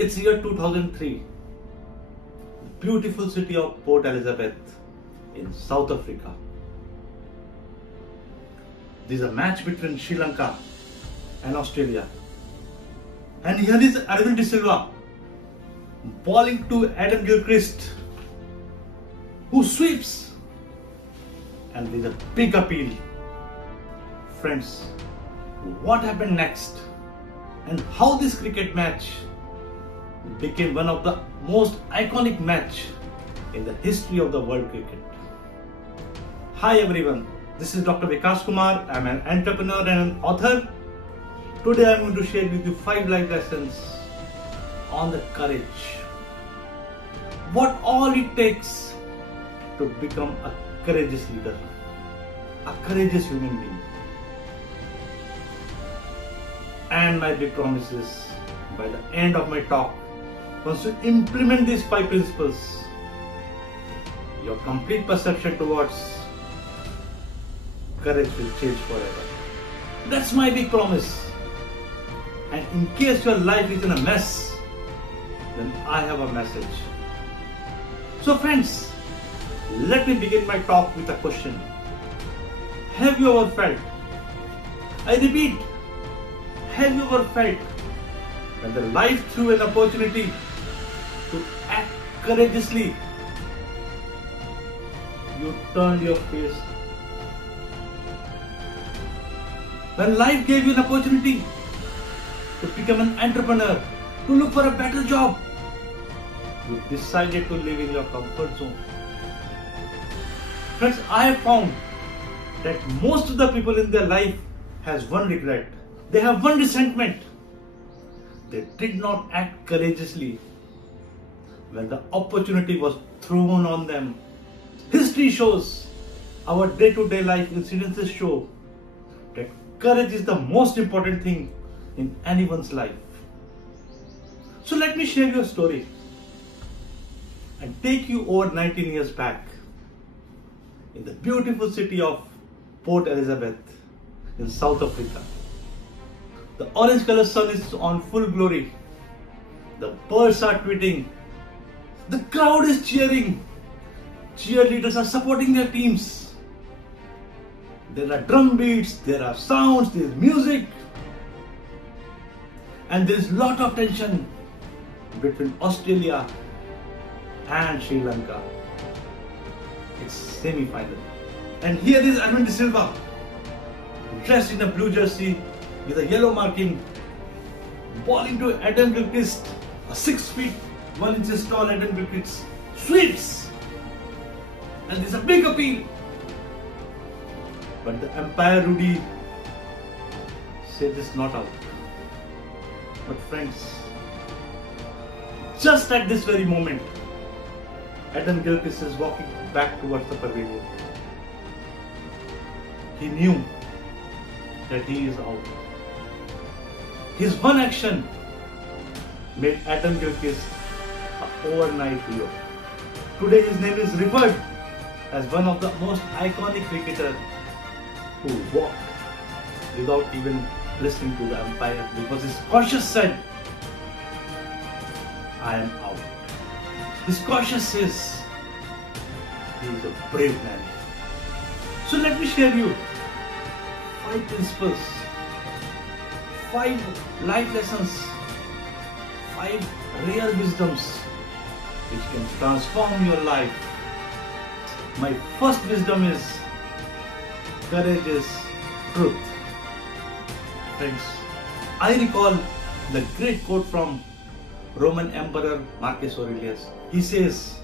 It's year 2003. Beautiful city of Port Elizabeth in South Africa. There's a match between Sri Lanka and Australia. And here is Arvind De Silva bowling to Adam Gilchrist, who sweeps. And there's a big appeal. Friends, what happened next and how this cricket match became one of the most iconic match in the history of the world cricket. Hi everyone, this is Dr. Vikas Kumar. I'm an entrepreneur and an author. Today I'm going to share with you 5 life lessons on the courage. What all it takes to become a courageous leader, a courageous human being. And my big promise is, by the end of my talk, once you implement these 5 principles, your complete perception towards courage will change forever. That's my big promise. And in case your life is in a mess, then I have a message. So friends, let me begin my talk with a question. Have you ever felt, I repeat, have you ever felt when the life threw an opportunity to act courageously, you turned your face? When life gave you an opportunity to become an entrepreneur, to look for a better job, you decided to live in your comfort zone. Friends, I have found that most of the people in their life has one regret. They have one resentment. They did not act courageously when the opportunity was thrown on them. History shows, our day-to-day life incidences show that courage is the most important thing in anyone's life. So let me share your story and take you over 19 years back in the beautiful city of Port Elizabeth in South Africa. The orange color sun is on full glory. The birds are tweeting. The crowd is cheering. Cheerleaders are supporting their teams. There are drum beats, there are sounds, there is music. And there is lot of tension between Australia and Sri Lanka. It's semi-final. And here is Arvind De Silva, dressed in a blue jersey with a yellow marking, bowling to Adam Gilchrist, a 6 feet 1 inches tall Adam Gilchrist, sweeps, and there's a big appeal. But the umpire Rudy said it's not out. But friends, just at this very moment, Adam Gilchrist is walking back towards the pavilion. He knew that he is out. His one action made Adam Gilchrist an overnight hero. Today his name is revered as one of the most iconic cricketers who walked without even listening to the umpire, because his conscience said, I am out. His conscience says he is a brave man. So let me share you 5 principles, 5 life lessons, 5 rare wisdoms which can transform your life. My first wisdom is, courage is truth. Friends, I recall the great quote from Roman Emperor Marcus Aurelius. He says,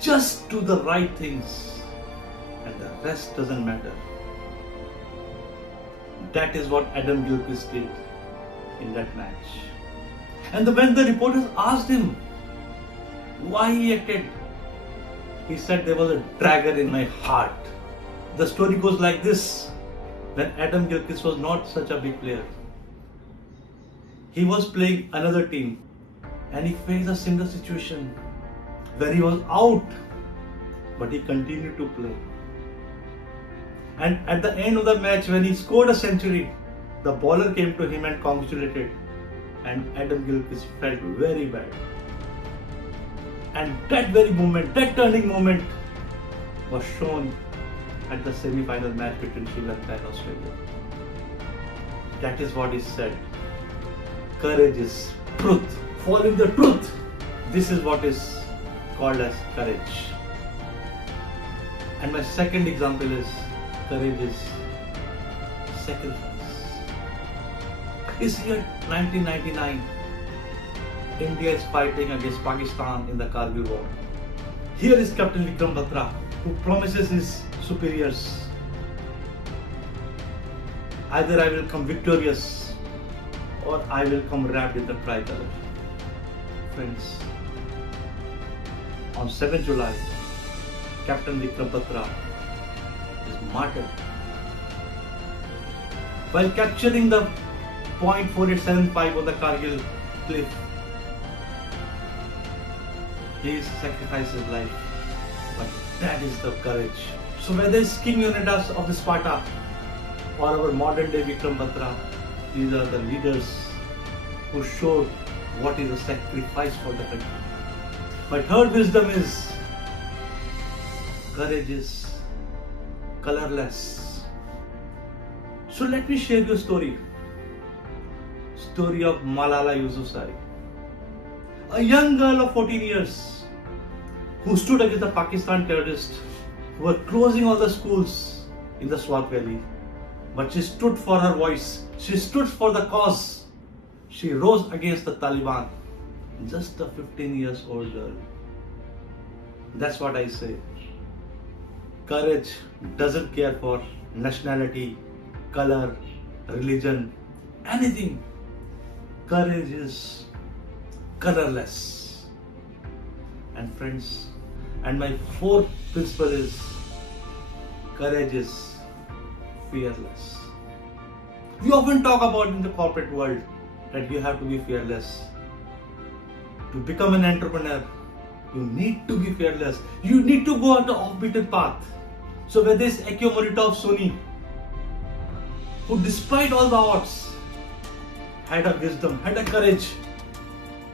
just do the right things and the rest doesn't matter. That is what Adam Gilchrist did in that match. And when the reporters asked him why he acted, he said, there was a dagger in my heart. The story goes like this. When Adam Gilchrist was not such a big player, he was playing another team and he faced a similar situation where he was out, but he continued to play. And at the end of the match, when he scored a century, the bowler came to him and congratulated. and Adam Gilchrist felt very bad. And that very moment, that turning moment was shown at the semi-final match between Sri Lanka and Australia. That is what is said. Courage is truth. Following the truth. This is what is called as courage. And my second example is courage is sacrifice. This year 1999, India is fighting against Pakistan in the Kargil war. Here is Captain Vikram Batra, who promises his superiors, either I will come victorious or I will come wrapped in the tricolor. Friends, on 7th July, Captain Vikram Batra is martyred while capturing the .4875 on the Kargil cliff. He sacrificed his life, but that is the courage. So whether it's King Leonidas of the Sparta or our modern day Vikram Batra, these are the leaders who showed what is a sacrifice for the country. My third wisdom is courage is colorless. So let me share you a story. Story of Malala Yousafzai, a young girl of 14 years who stood against the Pakistan terrorists who were closing all the schools in the Swat Valley. But she stood for her voice. She stood for the cause. She rose against the Taliban. Just a 15 years old girl. That's what I say. Courage doesn't care for nationality, color, religion, anything. Courage is colorless. And friends, and my fourth principle is courage is fearless. We often talk about in the corporate world that you have to be fearless. To become an entrepreneur, you need to be fearless. You need to go on the off-beaten path. So whether it's Akio Morita of Sony, who despite all the odds, had a wisdom, had a courage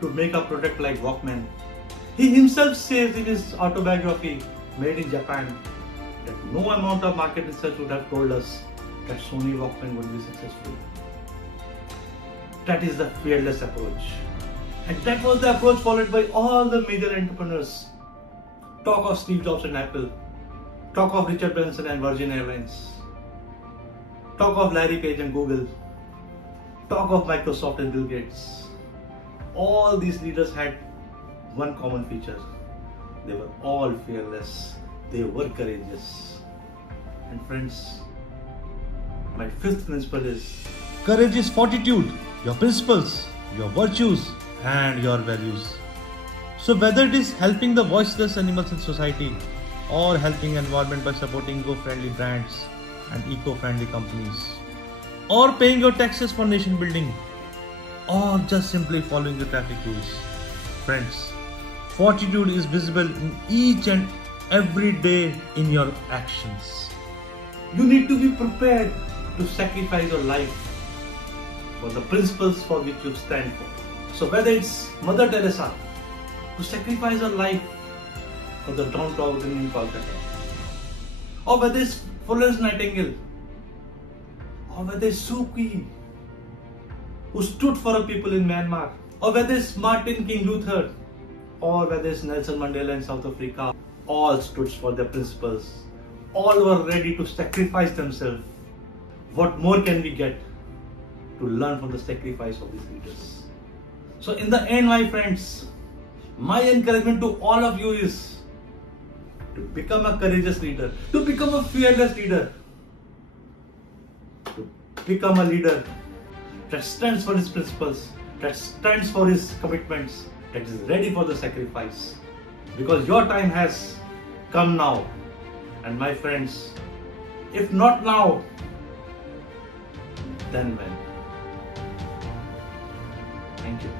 to make a product like Walkman. He himself says in his autobiography, Made in Japan, that no amount of market research would have told us that Sony Walkman would be successful. That is the fearless approach. And that was the approach followed by all the major entrepreneurs. Talk of Steve Jobs and Apple. Talk of Richard Branson and Virgin Airlines. Talk of Larry Page and Google. Talk of Microsoft and Bill Gates. All these leaders had one common feature. They were all fearless. They were courageous. And friends, my fifth principle is courage is fortitude, your principles, your virtues and your values. So whether it is helping the voiceless animals in society or helping environment by supporting eco-friendly brands and eco-friendly companies, or paying your taxes for nation building, or just simply following the traffic rules. Friends, fortitude is visible in each and every day in your actions. You need to be prepared to sacrifice your life for the principles for which you stand for. So whether it's Mother Teresa, to sacrifice her life for the downtrodden in Kolkata, or whether it's Florence Nightingale, or whether it's Suu Kyi, who stood for her people in Myanmar, or whether it's Martin King Luther, or whether it's Nelson Mandela in South Africa, all stood for their principles. All were ready to sacrifice themselves. What more can we get to learn from the sacrifice of these leaders? So in the end, my friends, my encouragement to all of you is to become a courageous leader, to become a fearless leader, to become a leader that stands for his principles, that stands for his commitments, that is ready for the sacrifice. Because your time has come now. And my friends, if not now, then when? Thank you.